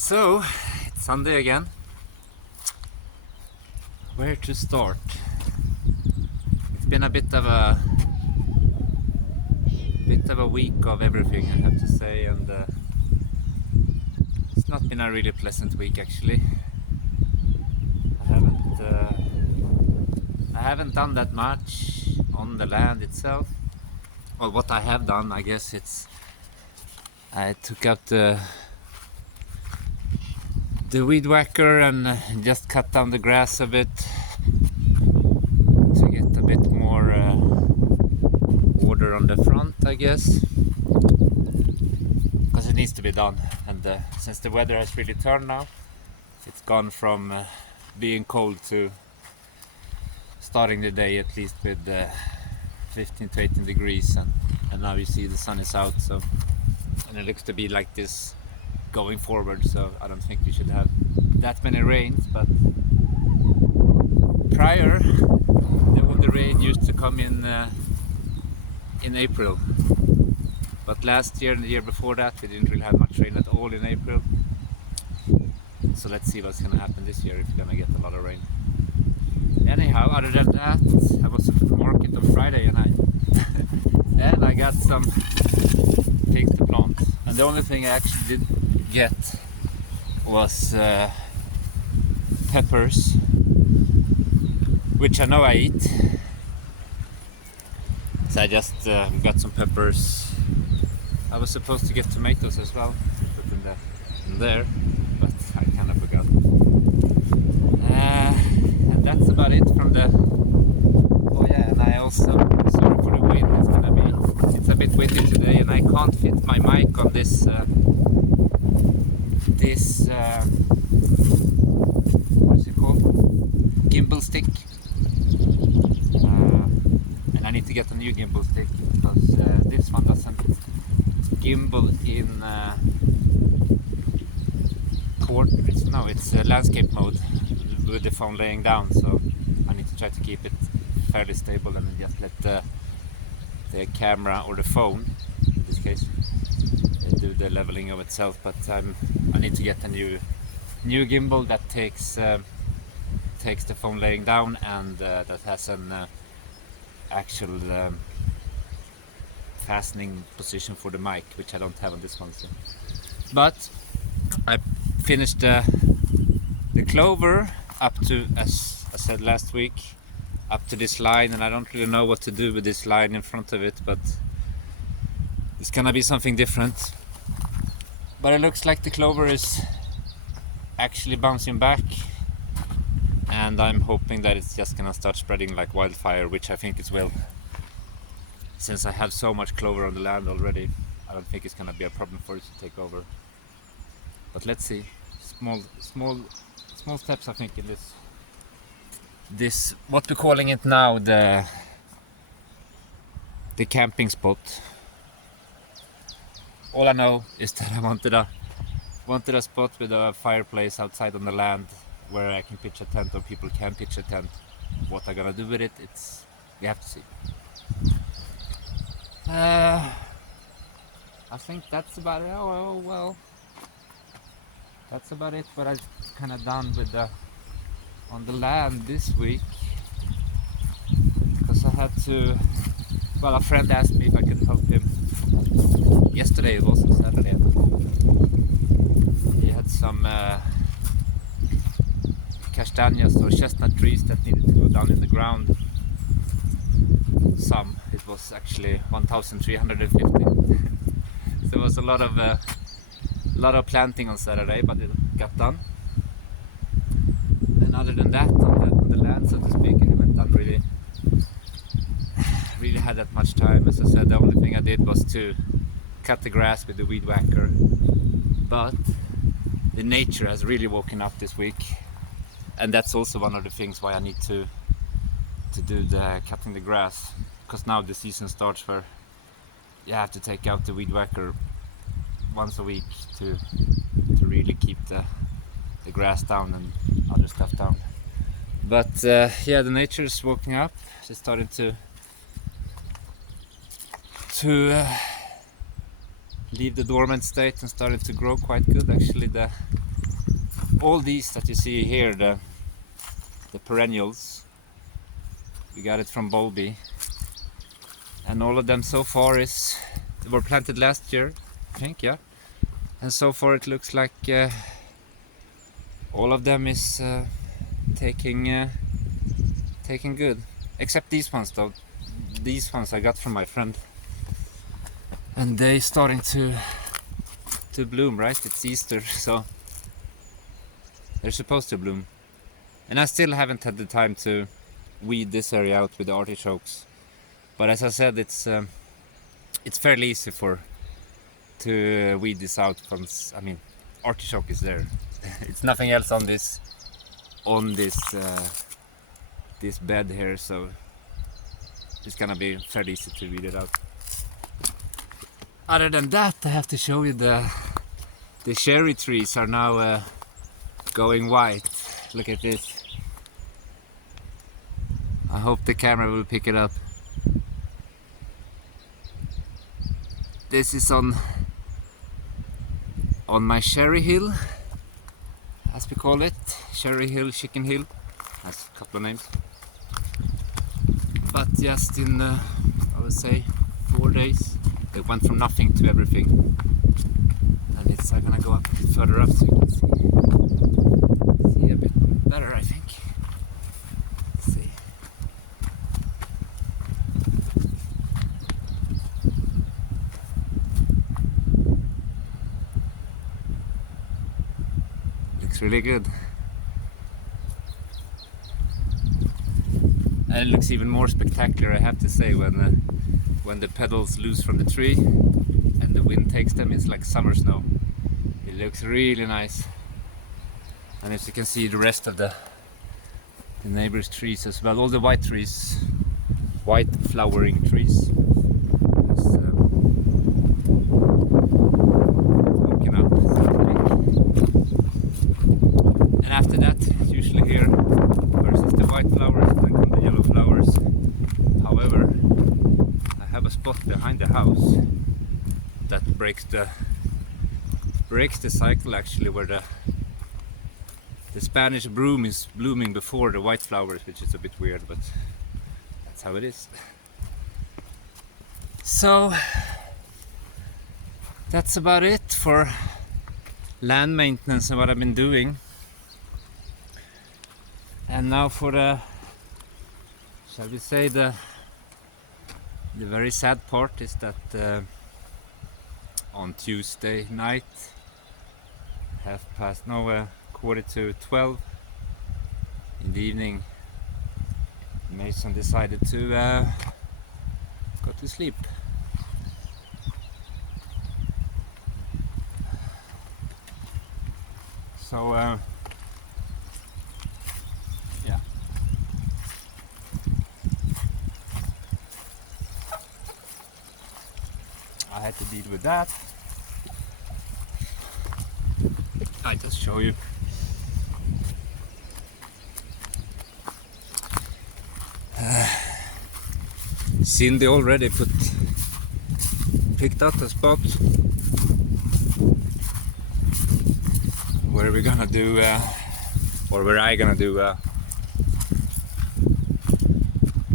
So, it's Sunday again. Where to start? It's been a bit of a week of everything, I have to say, and it's not been a really pleasant week actually. I haven't done that much on the land itself. Well, what I have done, I guess, I took out the weed whacker and just cut down the grass a bit to get a bit more order on the front, I guess, because it needs to be done. And since the weather has really turned now, it's gone from being cold to starting the day at least with 15 to 18 degrees, and now you see the sun is out, so, and it looks to be like this going forward, so I don't think we should have that many rains. But prior, the rain used to come in April, but last year and the year before that we didn't really have much rain at all in April. So let's see what's gonna happen this year, if we're gonna get a lot of rain. Anyhow, other than that, I was at the market on Friday and I got some things to plant. And the only thing I actually did get was peppers, which I know I eat. So I just got some peppers. I was supposed to get tomatoes as well, put in there, but I kind of forgot. And that's about it from the. Oh yeah, and I also, sorry for the wind. It's a bit windy today, and I can't fit my mic on this what's it called? Gimbal stick. And I need to get a new gimbal stick because this one doesn't gimbal in portrait. No, it's landscape mode with the phone laying down. So I need to try to keep it fairly stable and just let the camera or the phone, in this case, do the leveling of itself. But I need to get a new gimbal that takes the phone laying down, and that has an actual fastening position for the mic, which I don't have on this one. So. But I finished the clover up to, as I said last week, up to this line, and I don't really know what to do with this line in front of it, but it's gonna be something different. But it looks like the clover is actually bouncing back, and I'm hoping that it's just gonna start spreading like wildfire, which I think it will. Since I have so much clover on the land already, I don't think it's gonna be a problem for it to take over. But let's see. Small steps, I think, in this what we're calling it now, the camping spot. All I know is that I wanted a spot with a fireplace outside on the land where I can pitch a tent, or people can pitch a tent. What I'm gonna do with it, we have to see. I think that's about it. Oh well, that's about it. What I've kind of done with on the land this week, because I had to. Well, a friend asked me if I could help him. Yesterday, it was Saturday. He had some castañas or chestnut trees that needed to go down in the ground. It was actually 1,350. So it was a lot of planting on Saturday, but it got done. And other than that, on the land, so to speak, I haven't done really had that much time. As I said, the only thing I did was to cut the grass with the weed whacker. But the nature has really woken up this week, and that's also one of the things why I need to do the cutting the grass, because now the season starts where you have to take out the weed whacker once a week to really keep the grass down and other stuff down. But yeah, the nature is waking up. It's starting to leave the dormant state and started to grow quite good. Actually, the all these that you see here, the perennials, we got it from Bolby, and all of them so far were planted last year, I think, yeah. And so far it looks like all of them is taking good, except these ones though. These ones I got from my friend, and they starting to bloom, right? It's Easter, so they're supposed to bloom. And I still haven't had the time to weed this area out with the artichokes, but as I said, it's fairly easy to weed this out once, I mean, artichoke is there. It's nothing else on this this bed here, so it's gonna be fairly easy to weed it out. Other than that, I have to show you the cherry trees are now going white. Look at this. I hope the camera will pick it up. This is on my cherry hill, as we call it. Cherry hill, chicken hill, has a couple of names. But just in, I would say, 4 days, it went from nothing to everything. And it's gonna go up a bit further up so you can see a bit better, I think. Let's see. Looks really good. And it looks even more spectacular, I have to say, when the petals loose from the tree and the wind takes them. It's like summer snow. It looks really nice. And as you can see, the rest of the neighbors' trees as well, all the white trees, white flowering trees, has woken up, so to speak. And after that, usually here, first is the white flowers, then come the yellow flowers. However, I have a spot behind the house that breaks the cycle, actually, where the Spanish broom is blooming before the white flowers, which is a bit weird, but that's how it is. So that's about it for land maintenance and what I've been doing. And now for the, shall we say, the very sad part is that on Tuesday night, 11:45 in the evening, Mason decided to go to sleep. So yeah. I had to deal with that. I just show you. Sindy already picked out a spot where we're gonna do, or where I gonna do.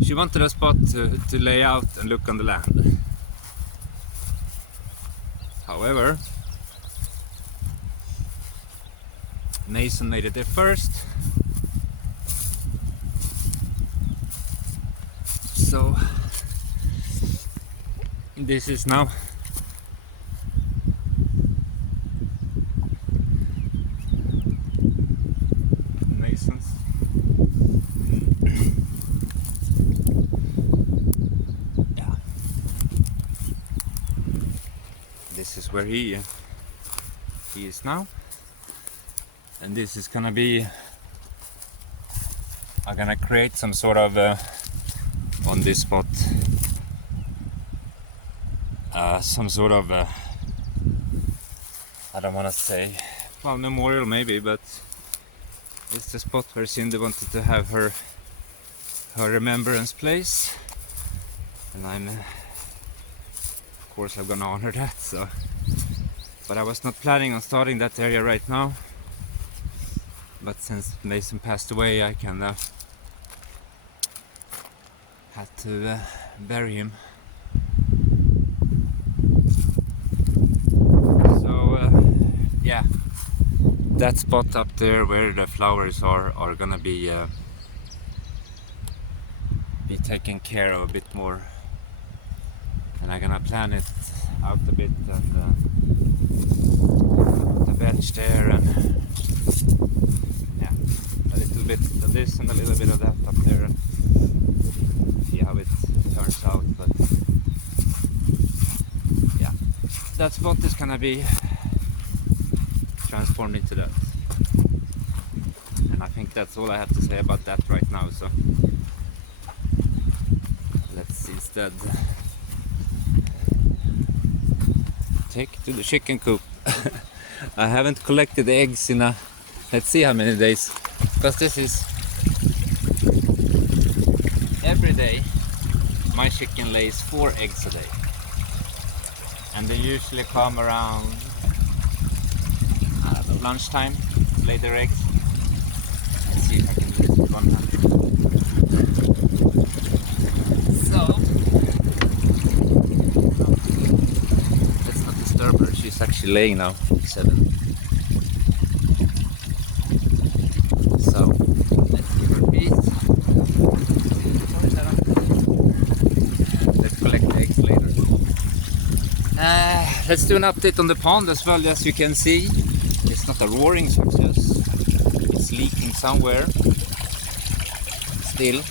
She wanted a spot to lay out and look on the land. However, Mason made it there first, so this is now Mason's. Yeah, this is where he is now. And this is gonna be, I'm gonna create some sort of on this spot some sort of I don't want to say, well, memorial maybe, but it's the spot where Sindy wanted to have her remembrance place, and of course I'm gonna honor that. So, but I was not planning on starting that area right now. but since Mason passed away, I kind of had to bury him. So yeah, that spot up there where the flowers are gonna be taken care of a bit more, and I'm gonna plan it out a bit and put a bench there and yeah, a little bit of this and a little bit of that up there and see how it turns out. But yeah, that spot is gonna be transformed into that, and I think that's all I have to say about that right now. So let's instead take to the chicken coop. I haven't collected the eggs in let's see how many days, because this is every day. My chicken lays 4 eggs a day, and they usually come around lunchtime to lay their eggs. Let's see if I can do this with one hand. So let's not disturb her. She's actually laying now, 7. So let's give her peace. Let's collect the eggs later. Let's do an update on the pond as well. As you can see, it's not a roaring success. It's leaking somewhere still,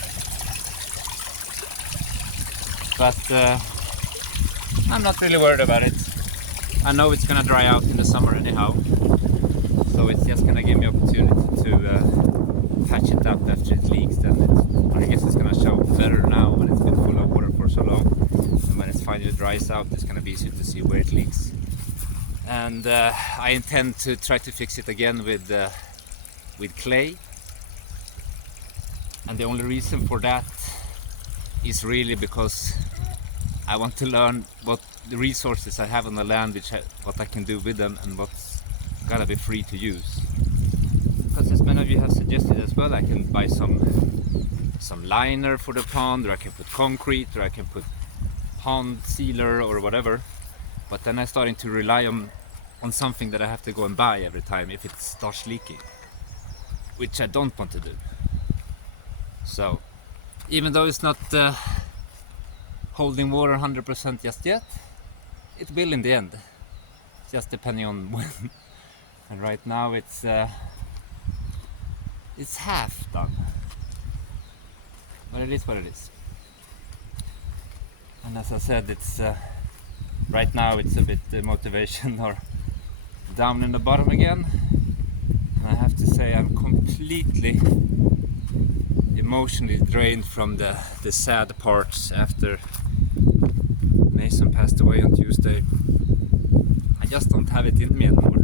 but I'm not really worried about it. I know it's gonna dry out in the summer anyhow, so it's just gonna give me opportunity to patch it up after it leaks. Then I guess it's gonna show better now when it's been full of water for so long, and when it finally dries out, it's gonna be easier to see where it leaks. And I intend to try to fix it again with clay, and the only reason for that is really because I want to learn what the resources I have on the land, what I can do with them, and what's gotta be free to use. Because as many of you have suggested as well, I can buy some liner for the pond, or I can put concrete, or I can put pond sealer or whatever. But then I'm starting to rely on something that I have to go and buy every time if it starts leaking, which I don't want to do. So even though it's not holding water 100% just yet, it will in the end, just depending on when. And right now it's half done, but it is what it is. And as I said, it's right now it's a bit motivation or down in the bottom again, and I have to say I'm completely emotionally drained from the sad parts after Mason passed away on Tuesday. I just don't have it in me anymore.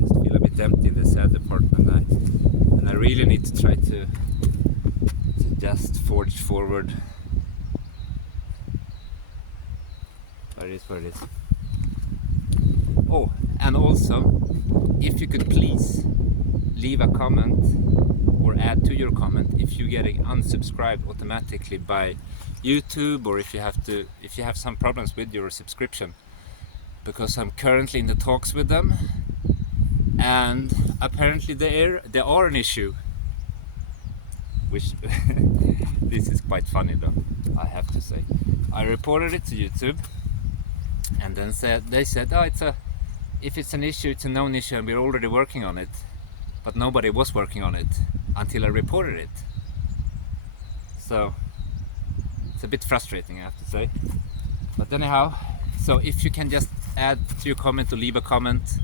Just feel a bit empty in the sad department, and I really need to try to just forge forward. But it is what it is. Oh, and also, if you could please leave a comment or add to your comment if you're getting unsubscribed automatically by YouTube, or if you have some problems with your subscription, because I'm currently in the talks with them, and apparently there are an issue, which this is quite funny though, I have to say. I reported it to YouTube, and then they said, oh, if it's an issue, it's a known issue, and we're already working on it. But nobody was working on it until I reported it. So it's a bit frustrating, I have to say. But anyhow, so if you can just add to your comment or leave a comment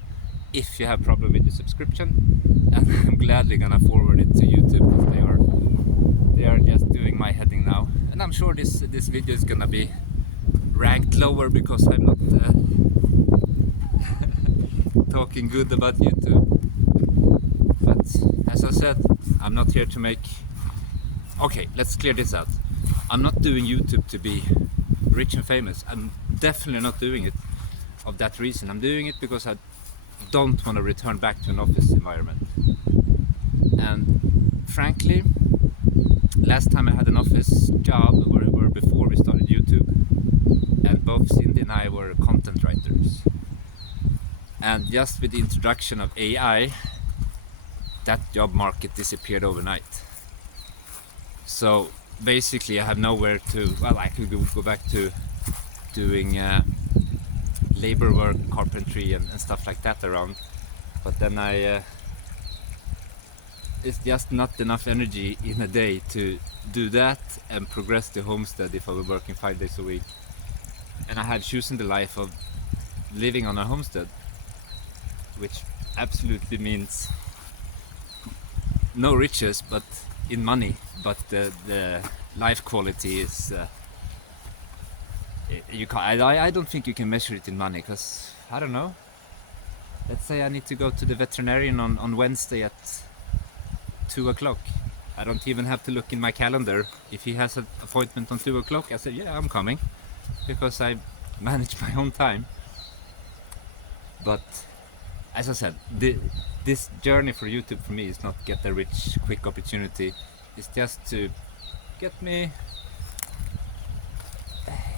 if you have problem with the subscription, and I'm gladly gonna forward it to YouTube, because they are just doing my heading now. And I'm sure this video is gonna be ranked lower because I'm not talking good about YouTube. But as I said, I'm not here to make... Okay, let's clear this out. I'm not doing YouTube to be rich and famous. I'm definitely not doing it of that reason. I'm doing it because don't want to return back to an office environment. And frankly, last time I had an office job were before we started YouTube, and both Sindy and I were content writers. And just with the introduction of AI, that job market disappeared overnight. So basically I have nowhere to, well, I could go back to doing labor work, carpentry and stuff like that around, but then it's just not enough energy in a day to do that and progress the homestead if I were working 5 days a week. And I have chosen the life of living on a homestead, which absolutely means no riches but in money, but the life quality is you can't, I don't think you can measure it in money, because I don't know, let's say I need to go to the veterinarian on Wednesday at 2 o'clock. I don't even have to look in my calendar. If he has an appointment on 2 o'clock, I say yeah, I'm coming, because I manage my own time. But as I said, this journey for YouTube for me is not get a rich quick opportunity. It's just to get me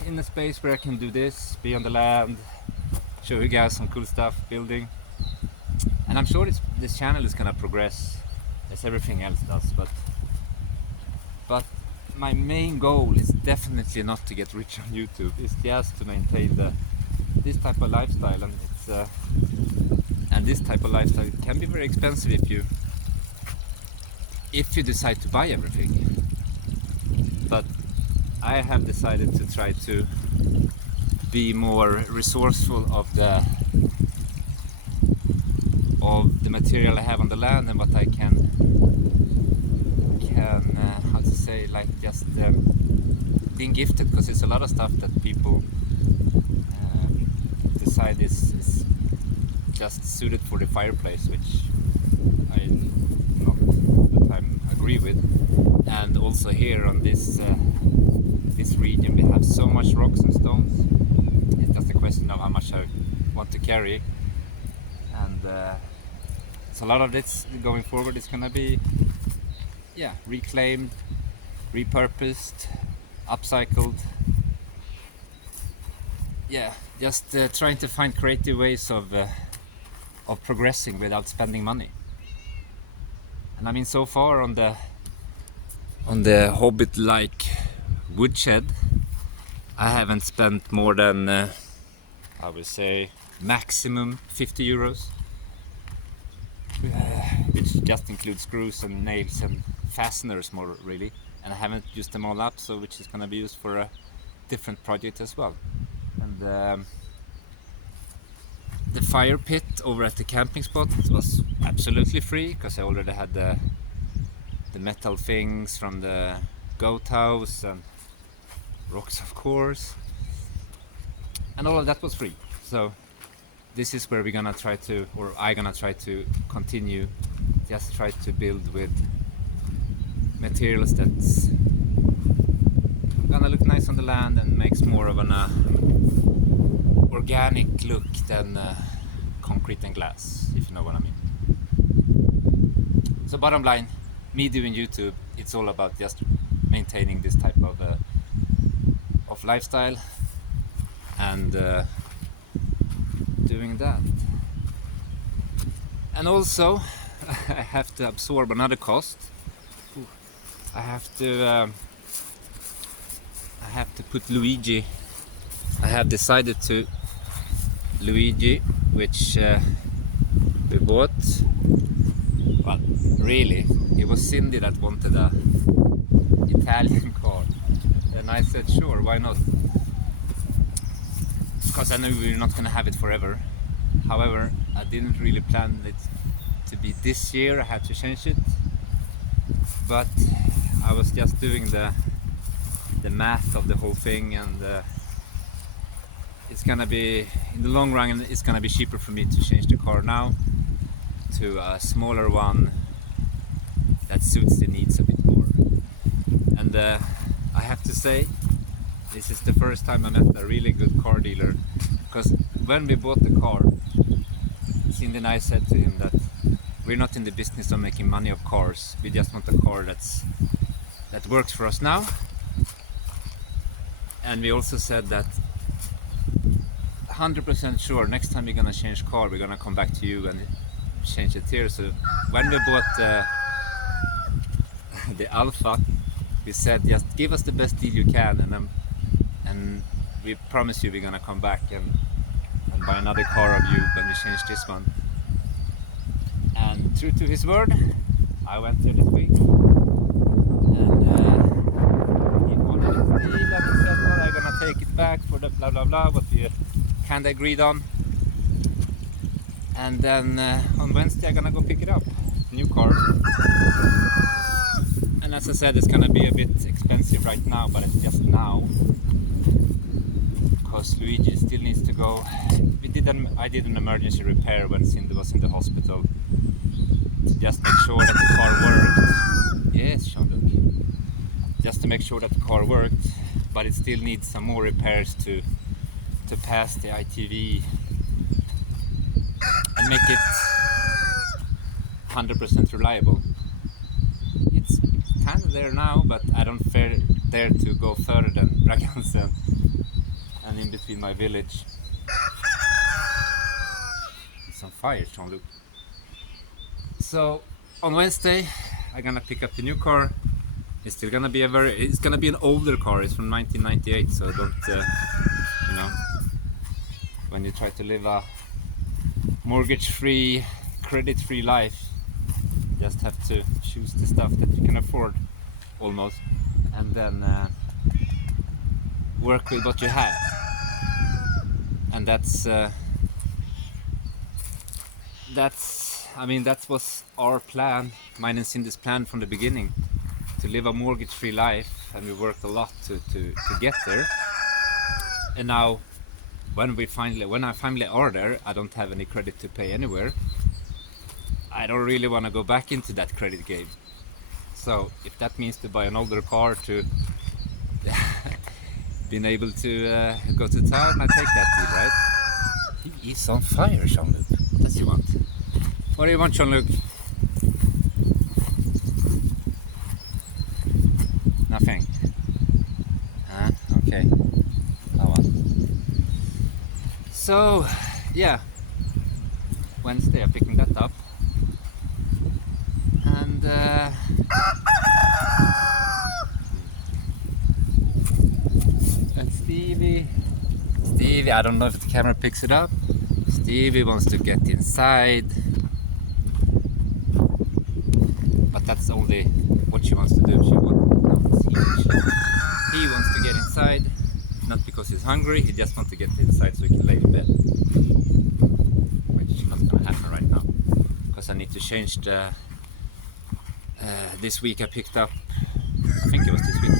in a space where I can do this, be on the land, show you guys some cool stuff, building. And I'm sure this channel is gonna progress as everything else does, but my main goal is definitely not to get rich on YouTube. It's just to maintain this type of lifestyle, and and this type of lifestyle can be very expensive if you decide to buy everything. But I have decided to try to be more resourceful of the material I have on the land, and what I can how to say, like, just being gifted, because it's a lot of stuff that people decide is just suited for the fireplace, which I not all the time agree with. And also here on this region we have so much rocks and stones. It's just a question of how much I want to carry, and so a lot of this going forward is gonna be reclaimed, repurposed, upcycled. Just trying to find creative ways of progressing without spending money. And I mean, so far on the Hobbit-like woodshed, I haven't spent more than I would say maximum 50 euros, which just includes screws and nails and fasteners more really, and I haven't used them all up, so which is going to be used for a different project as well. And the fire pit over at the camping spot was absolutely free, because I already had the metal things from the goat house and rocks, of course, and all of that was free. So this is where we're gonna try to, or I'm gonna try to continue, just try to build with materials that's gonna look nice on the land and makes more of an organic look than concrete and glass, if you know what I mean. So bottom line, me doing YouTube, it's all about just maintaining this type of lifestyle and doing that. And also I have to absorb another cost. I have to put Luigi. I have decided to Luigi, which we bought. Well, really, it was Sindy that wanted a Italian car, and I said sure, why not? Because I knew we were not gonna have it forever. However, I didn't really plan it to be this year. I had to change it, but I was just doing the math of the whole thing, and it's gonna be, in the long run, it's gonna be cheaper for me to change the car now to a smaller one that suits the needs a bit more. And I have to say, this is the first time I met a really good car dealer, because when we bought the car, since Cindy and I said to him that we're not in the business of making money of cars. We just want a car that works for us now. And we also said that 100% sure next time we're gonna change car, we're gonna come back to you and change it here. So when we bought the Alpha, we said just give us the best deal you can, and we promise you we're gonna come back and buy another car of you when we change this one. And true to his word, I went there this week, and he wanted his deal, and he said, well, I'm gonna take it back for the blah blah blah, what we kinda agreed on. And then on Wednesday I'm gonna go pick it up, new car. And as I said, it's gonna be a bit expensive right now, but it's just now because Luigi still needs to go. I did an emergency repair when Sindy was in the hospital to just make sure that the car worked. Yes, Jean-Luc. Just to make sure that the car worked, but it still needs some more repairs to pass the ITV and make it 100% reliable. It's kind of there now, but I don't dare to go further than Bragança and in between my village. It's on fire, Jean-Luc. So on Wednesday I'm gonna pick up the new car. It's still gonna be it's gonna be an older car. It's from 1998, so don't you know, when you try to live a mortgage-free, credit-free life, you just have to choose the stuff that you can afford almost, and then work with what you have. And that was our plan, mine and Cindy's plan from the beginning, to live a mortgage-free life, and we worked a lot to get there. And now when I finally are there, I don't have any credit to pay anywhere. I don't really want to go back into that credit game. So if that means to buy an older car to being able to go to town, I take that deal, right? He is on fire, Jean-Luc. What does he want? What do you want, Jean-Luc? Nothing. Okay. Oh well. So, yeah. Wednesday I'm picking that up. And Stevie, I don't know if the camera picks it up. Stevie wants to get inside, but that's only what she wants to do. He wants to get inside, not because he's hungry, he just wants to get inside so he can lay in bed, which is not going to happen right now because I need to change the this week I picked up, I think it was this week,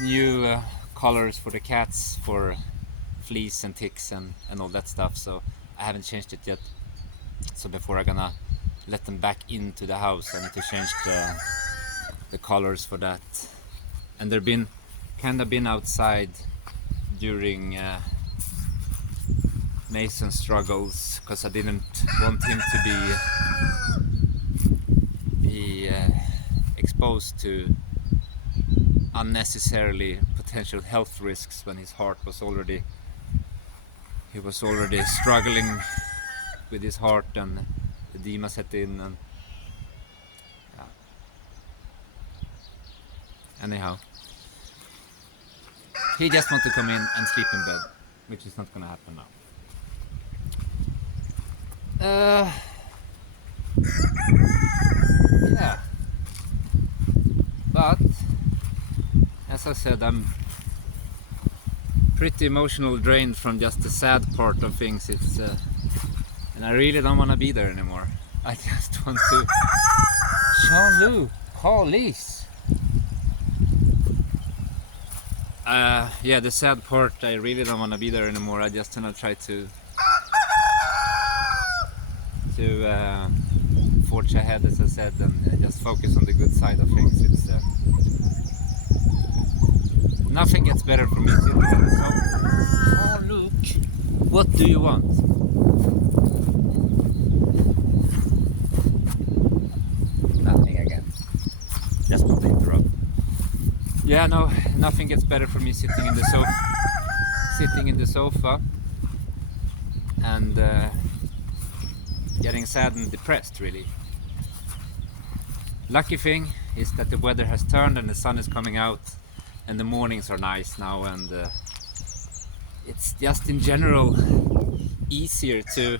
new collars for the cats for fleas and ticks and all that stuff, so I haven't changed it yet. So before I'm gonna let them back into the house, I need to change the collars for that. And they've been outside during Mason's struggles because I didn't want him to be exposed to unnecessarily potential health risks when his heart was already struggling with his heart and edema set in, and yeah. Anyhow, he just wants to come in and sleep in bed, which is not gonna happen now. Yeah, but as I said, I'm pretty emotional drained from just the sad part of things. And I really don't want to be there anymore. I just want to... Jean-Luc, police! Yeah, the sad part, I really don't want to be there anymore. I just want to try to forge ahead, as I said, and just focus on the good side of things. It's nothing gets better for me. So, oh look, what do you want? yeah, no, nothing gets better for me sitting in the sofa and getting sad and depressed, really. Lucky thing is that the weather has turned and the sun is coming out and the mornings are nice now, and it's just in general easier to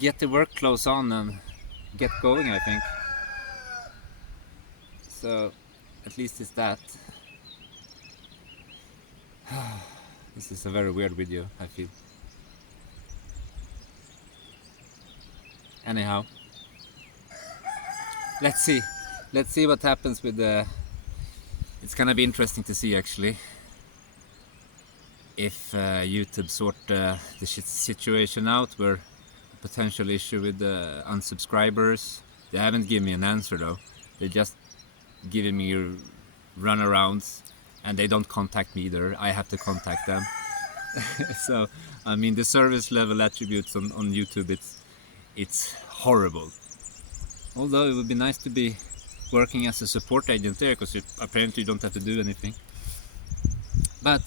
get the work clothes on and get going, I think. So at least it's that. This is a very weird video, I feel. Anyhow, let's see what happens with the... It's gonna be interesting to see, actually, if YouTube sort the situation out, where a potential issue with the unsubscribers. They haven't given me an answer though. They just giving me runarounds, and they don't contact me either. I have to contact them. So I mean, the service level attributes on YouTube, it's horrible. Although it would be nice to be working as a support agent there, because apparently you don't have to do anything. But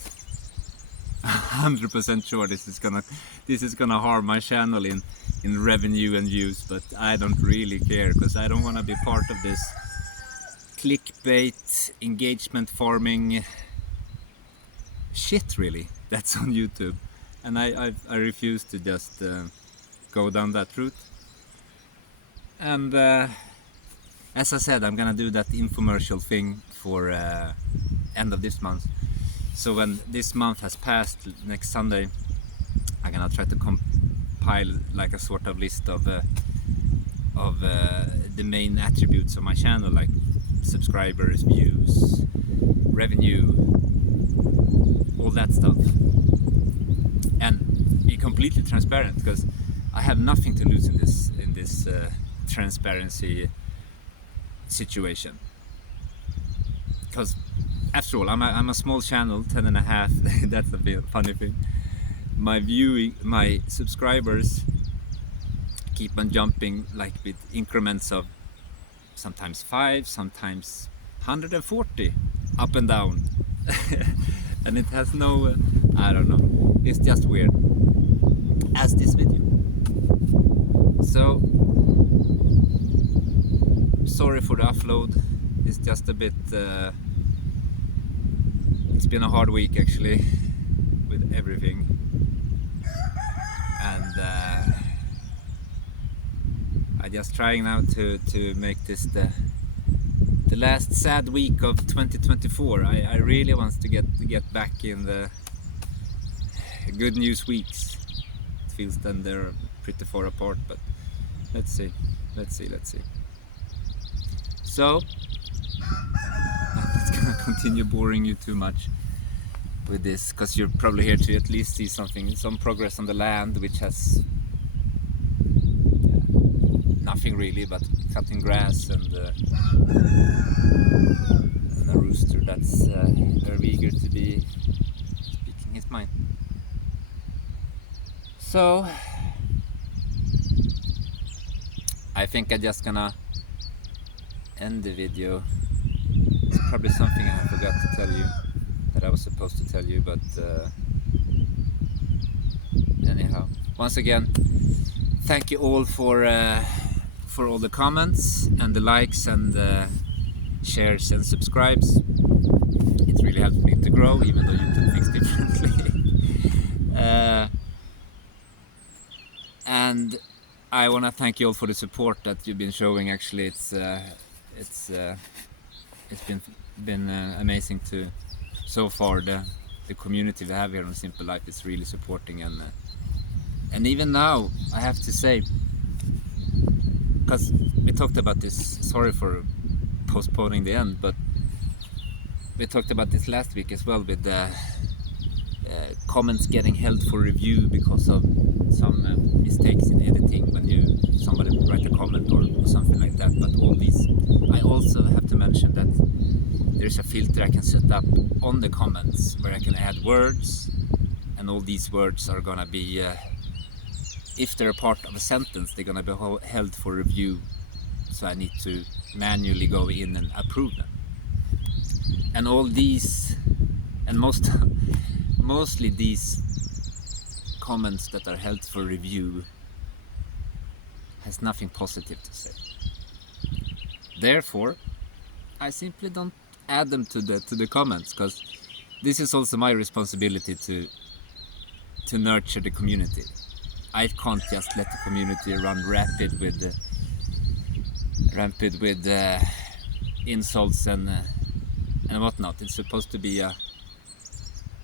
100% sure this is gonna harm my channel in revenue and views. But I don't really care, because I don't want to be part of this clickbait engagement farming shit, really, that's on YouTube. And I refuse to just go down that route. And as I said, I'm gonna do that infomercial thing for end of this month. So when this month has passed, next Sunday, I'm gonna try to compile like a sort of list of the main attributes of my channel, like subscribers, views, revenue, all that stuff, and be completely transparent, because I have nothing to lose in this transparency situation. Because after all, I'm a small channel, 10.5. That's a bit funny thing. My subscribers keep on jumping, like with increments of sometimes 5, sometimes 140, up and down. And it has no, I don't know, it's just weird, as this video. So sorry for the upload. It's just a bit it's been a hard week, actually, with everything, and I'm just trying now to make this the last sad week of 2024. I really want to get back in the good news weeks. It feels then they're pretty far apart, but let's see. So I'm not gonna continue boring you too much with this, because you're probably here to at least see some progress on the land, which has nothing really but cutting grass and a rooster that's very eager to be speaking his mind. So I think I'm just gonna end the video. It's probably something I forgot to tell you that I was supposed to tell you, but anyhow, once again, thank you all for all the comments and the likes and shares and subscribes. It really helped me to grow, even though YouTube thinks differently. And I want to thank you all for the support that you've been showing. Actually, it's been amazing to so far. The community we have here on Simple Life is really supporting, and even now I have to say, because we talked about this, sorry for postponing the end, but we talked about this last week as well, with the comments getting held for review because of some mistakes in editing when somebody write a comment or something like that. But all these, I also have to mention that there's a filter I can set up on the comments where I can add words, and all these words are gonna be, if they're a part of a sentence, they're gonna be held for review. So I need to manually go in and approve them. And all these, and mostly these comments that are held for review has nothing positive to say. Therefore, I simply don't add them to the comments, because this is also my responsibility to nurture the community. I can't just let the community run rampant with insults and whatnot. It's supposed to be a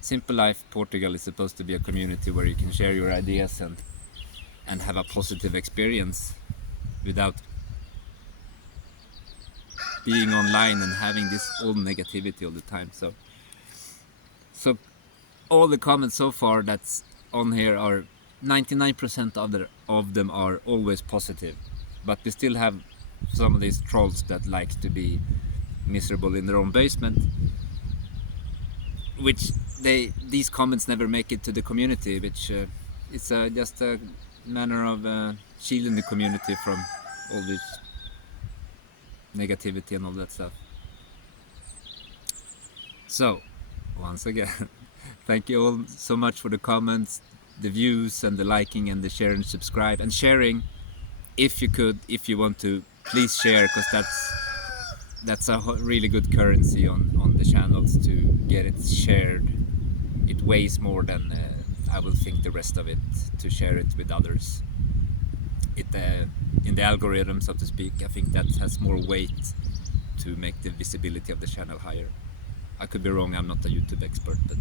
Simple Life Portugal is supposed to be a community where you can share your ideas and have a positive experience without being online and having this old negativity all the time. So all the comments so far that's on here are 99% of them are always positive, but we still have some of these trolls that like to be miserable in their own basement, which these comments never make it to the community, which it's just a manner of shielding the community from all this negativity and all that stuff. So once again, thank you all so much for the comments, the views, and the liking, and the share and subscribe, and sharing if you want to. Please share, because that's a really good currency on the channels, to get it shared. It weighs more than I will think the rest of it, to share it with others. It in the algorithm, so to speak, I think that has more weight to make the visibility of the channel higher. I could be wrong, I'm not a YouTube expert, but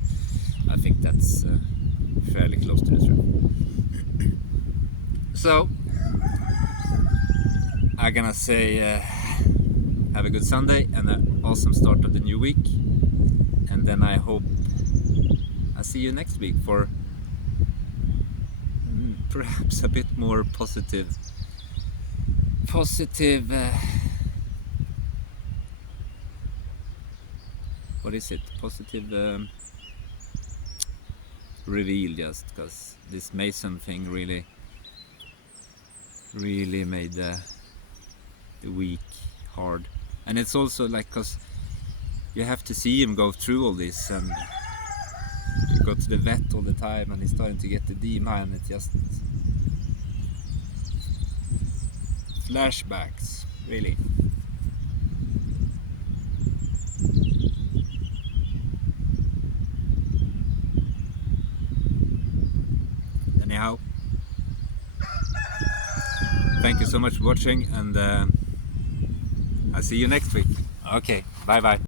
I think that's fairly close to the truth. So I'm gonna say have a good Sunday and an awesome start of the new week, and then I hope I see you next week for perhaps a bit more positive what is it? Positive reveal, just because this Mason thing really made the week hard. And it's also like, because you have to see him go through all this, and you go to the vet all the time, and he's starting to get the edema, and it's just flashbacks, really. Anyhow, thank you so much for watching, and I'll see you next week. Okay, bye bye.